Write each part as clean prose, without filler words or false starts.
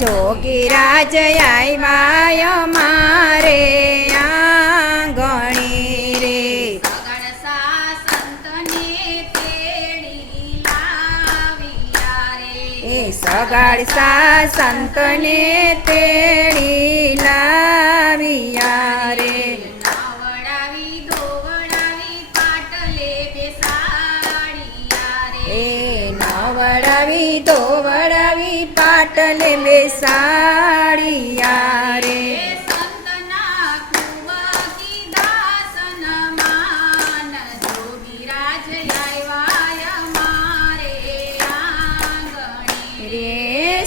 જોગીરાજ આવ્યા અમારે આંગણે રે સગાડસા સંતને તેડી લાવ્યા રે નવડાવી ધોવડાવી પાટલે બેસાડ્યા રે નવડાવી ધોવડાવી પાટલે બેસાડ્યા રે સંતના ખૂબ કીધા સન્માન જોગીરાજ આવ્યા અમારે આંગણે રે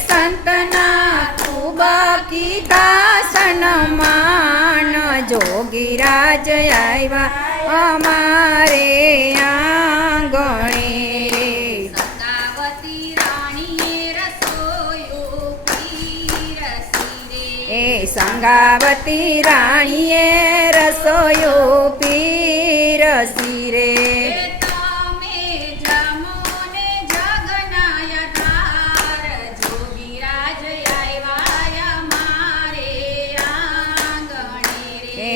સંતના ખૂબ કીધા સન્માન જોગીરાજ આવ્યા અમારે આંગણે રે સંગાવતી રાણીએ રસોયો પીરસી રે સંગાવતી રાણીએ રસોયો પીરસી રે તમે જમો ને જગનાયા ધાર જોગીરાજ આવ્યા અમારે આંગણે રે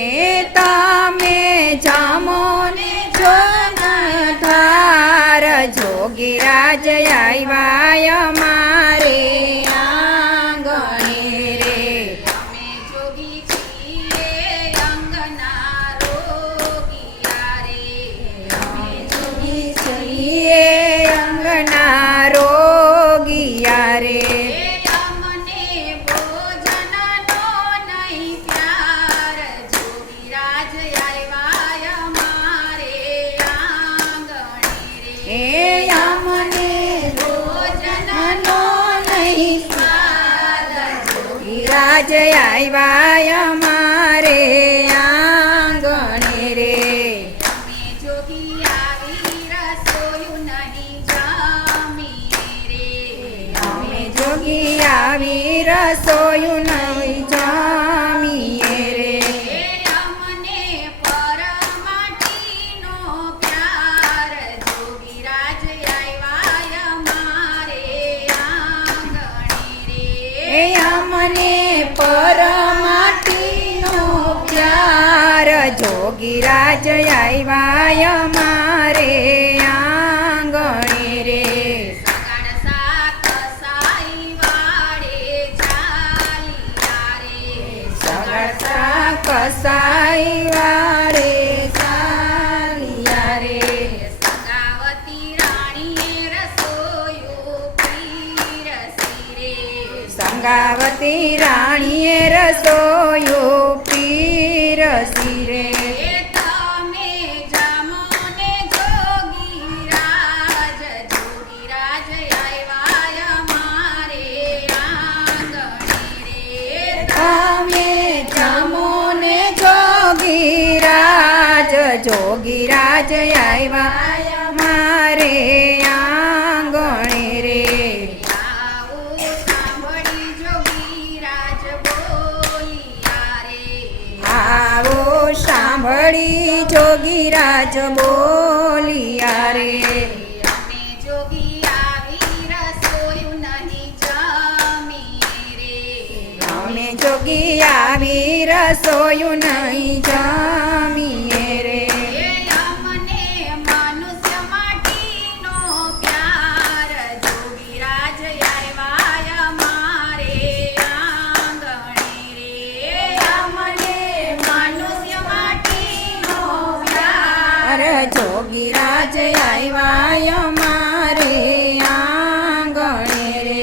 તમે જામો ને જોગધાર જોગીરાજ આવ્યા અમારે આંગણે રે અમે જોગી છીએ અંગના રોગિયા રે અમે જોગી છીએ અંગના રોગિયા રે અમને ભોજનનો નહીં પ્યાર જોગીરાજ આવ્યા અમારે આંગણે રે અમને ભોજનનો નહીં સ્વાદ જોગીરાજ આવ્યા અમારે આંગણે રે અમે જોગી આવી રસોયું નહીં જમીએ રે અમે જોગી આવી રસોયું નહીં જામીએ રે અમને પરમાટીનો પ્યાર જોગીરાજ આવ્યા અમારે આંગણે રે અમને પરમાટીનો પ્યાર જોગીરાજ આવ્યા અમારે આંગણે રે સગાડસા કસાઈ વાડે ચાલ્યા રે સગડસા કસાઈ વારે ચાલ્યા રે સંગાવતી રાણીએ રસોયું પીરસી રે સંગાવતી રાણીએ રસોયો પીરસી રે તમે જમો ને જોગીરાજ જોગીરાજ આવ્યા અમારે આંગણે રે તમે જમો ને જોગીરાજ જોગીરાજ આવ્યા મારે આંગણે રે આવો સાંભળી જોગીરાજ બોલિયા રે આવો સાંભળી જોગીરાજ બોલિયા રે અમે જોગી આવી રસોયું નહીં જમીએ રે અમે જોગી આવી રસોયું નહીં જમીએ રે અમને મનુષ્ય માટીનો પ્યાર જોગીરાજ આવ્યા અમારે આંગણે રે અમને મનુષ્ય માટીનો પ્યાર જોગીરાજ આવ્યા અમારે આંગણે રે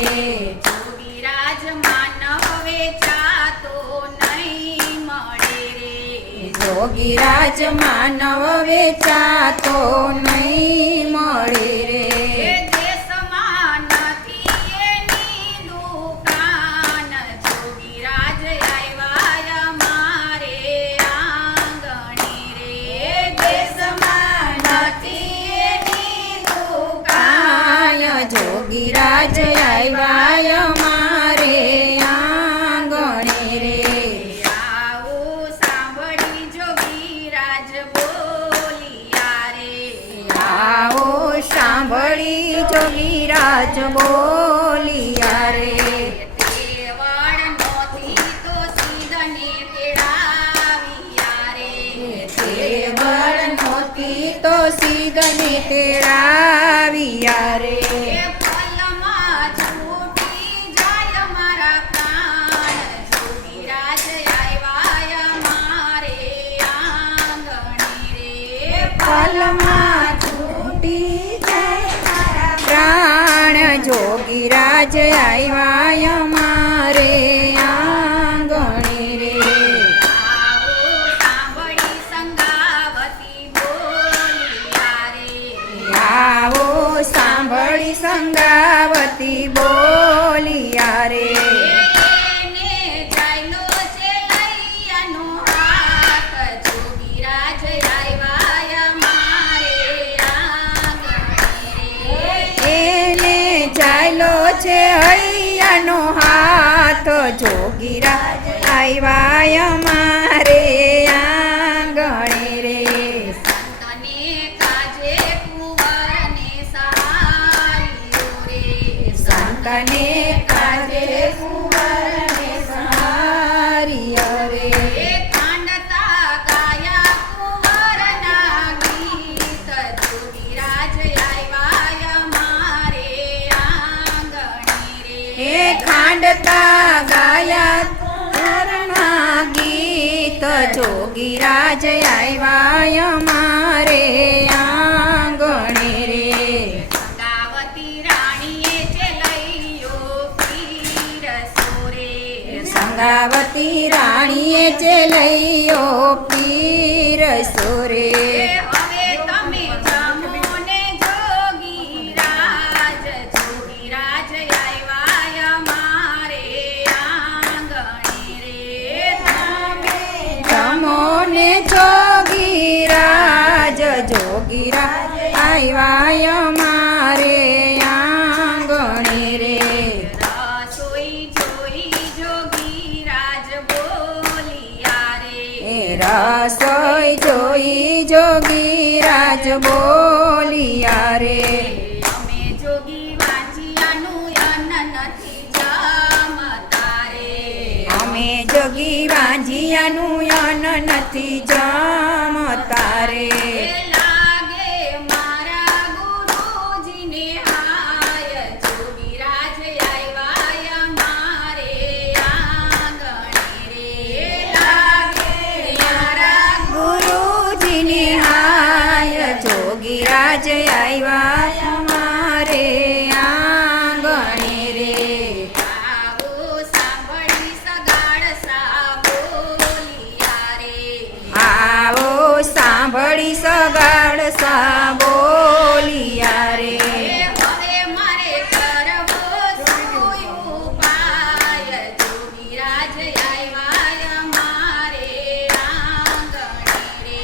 જોગીરાજ માનવ વેચાતો નહીં મળે રે જોગીરાજ માનવ વેચાતો નહીં મળે રે દેશમાં નથી એની દુકાન જોગીરાજ આવ્યા અમારે આંગણે રે દેશમાં નથી એની દુકાન જોગીરાજ આવ્યા અમારે આંગણે રે આવો સાંભળી જોગીરાજ બોલિયા રે આવો સાંભળી જોગીરાજ બોલિયા રે તો સિદ્ધને તેડાવ્યા રે. એ પલમાં છૂટી જાય મારા પ્રાણ, જોગીરાજ આવ્યા મારે આંગણે રે. પલમાં છૂટી જાય મારા પ્રાણ, જોગીરાજ આવ્યા અમારે આંગણે રે. આવો સાંભળી સંગાવતી બોલિયા રે. આવો સાંભળી સંગાવતી બોલિયા રે. એને ચાલ્યો છે લૈયાનો હાથ, જોગીરાજ આવ્યા મારે આંગણે રે. એને ચાલ્યો છે હૈયાનો હાથ, જોગીરાજ આવ્યા અમારે આંગણે રે. સંતને કાજે કુંવરને સહાર્યો રે. સંતને કાજે કુંવરને સહાર્યો રે. એ કાંડતા ગાયા કુંવરના ગીત, જોગીરાજ આવ્યા મારે આંગણે હે રે. ખાંડતા ગાયા કુંવરના ગીત, જોગીરાજ આવ્યા અમારે આંગણે રે. સંગાવતી રાણીએ ચેલૈયો પીરસો રે. સંગાવતી રાણીએ ચેલૈયો પીરસો રે. એ હવે તમે જમો ને જોગીરાજ, જોગીરાજ આવ્યા મારે આંગણે રે. જમો ને જોગીરાજ, જોગીરાજ આવ્યા અમારે આંગણે રે. રસોઈ જોઈ જોગીરાજ બોલિયા રે. એ રસોઈ જોઈ જોગીરાજ બોલિયા રે. અમે જોગી વાંચિયાનું અન્ન નથી જમતા રે. અમે જોગી વાંજિયાનું અન્ન નથી જમતા રે. એ લાગે મારા ગુરુજીને હાય, જોગીરાજ આવ્યા મારે આંગણે રે. લાગે મારા ગુરુજીની હાય, જોગીરાજ આવ્યા અમારે આંગણે રે. આવો સાંભળી સગાડ સા બોલિયા રે. આવો સાંભળી સગાડ સા બોલિયા રે. એ હવે મારે કરવો શું ઉપાય, જોગીરાજ આવ્યા મારે આંગણે રે.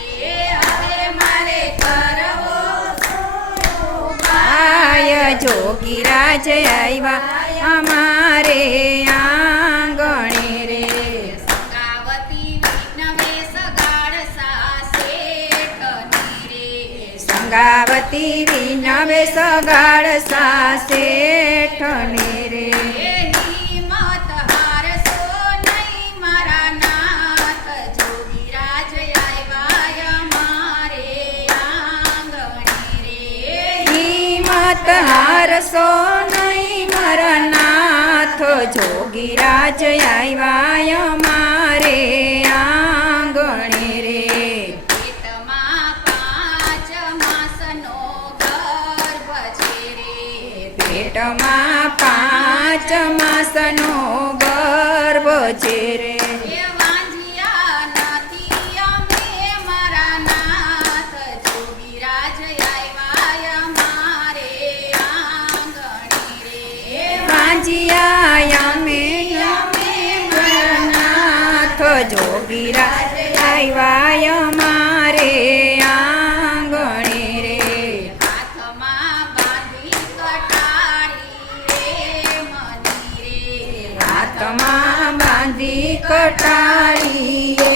હવે મારે કરવો આય જોગીરાજ આવ્યા અમારે આંગણે રે. સંગાવતી વિનવે સગાડ સા શેઠની રે. સંગાવતી વિનવે સગાડ સા શેઠને રે. એ હિંમત હારશો નહીં મારા નાથ, જોગીરાજ આવ્યા મારે આંગણે રે. હિંમત હારશો નહીં મારા નાથ, જોગીરાજ આવ્યા અમારે આંગણે રે. પેટમાં 5 માસનો ગર્ભ છે રે. પેટમાં 5 માસનો ગર્ભ છે રે. એ વાંજિયા નથી અમે મારા નાથ, જોગીરાજ આવ્યા મારે આંગણે રે. વાંજિયા અમે મારા નાથ, જોગીરાજ આવ્યા અમારે આંગણે રે. હાથમાં બાંધી કટારી રે મની રે. હાથમાં બાંધી કટારી એ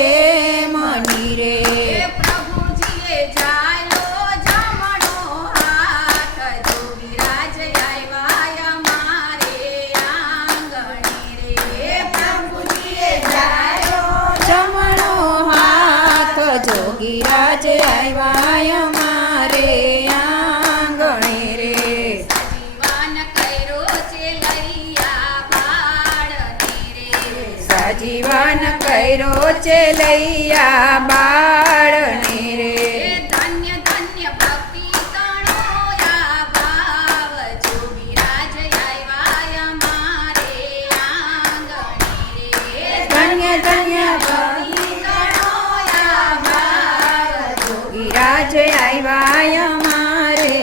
મની રે. એ પ્રભુજીએ જાયલો જમણો હાથ, જોગીરાજ આવ્યા મારે આંગણે રે. પ્રભુજીએ જમણો હાથ, જોગીરાજ આવ્યા અમારે ચેલૈયા બાળને રે ધન્ય ધન્ય ભક્તિ તણોયા ભાવ જોગીરાજ આવ્યા અમારે આંગણે રે ધન્ય ધન્ય ભક્તિ તણોયા ભાવ જોગીરાજ આવ્યા અમારે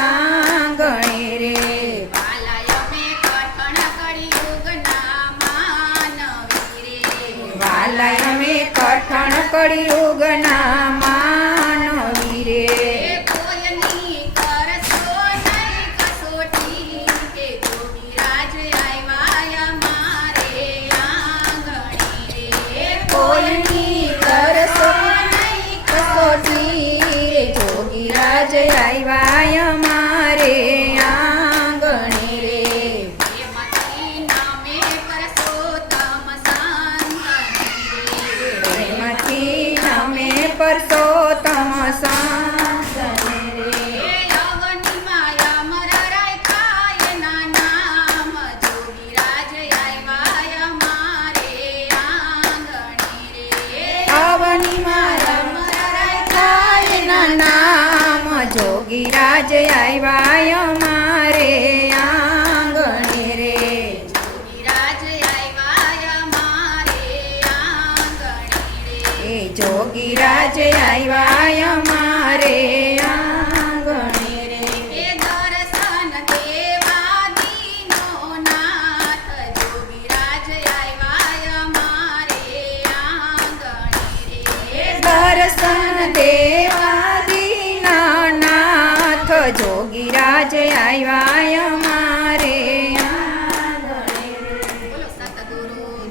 આંગણે રે વાલાય મે કઠણ કળિયુગના માનવી રે વાલાય અમે કઠણ કળિયુગના માનવી રે કોયની કરશો નહીં કસોટી કે જોગીરાજ આવ્યા અમારે આંગણે રે કોઈની કરશો નહીં કસોટી રે જોગીરાજ આવ્યા અમારે આંગણે રે પ્રેમથી નામે કરશો તમ શાંતને રે પ્રેમથી નમે પરસોત્તમ સંતને રે અવનીમાં અમર રાખ્યા એના નામ જોગીરાજ આવ્યા અમારે આંગણે રે અવનીમાં અમર રાખ્યા એના નામ જોગીરાજ આવ્યા અમારે આંગણે રે જોગીરાજ આવ્યા અમારે આંગણે રે એ જોગીરાજ આવ્યા અમારે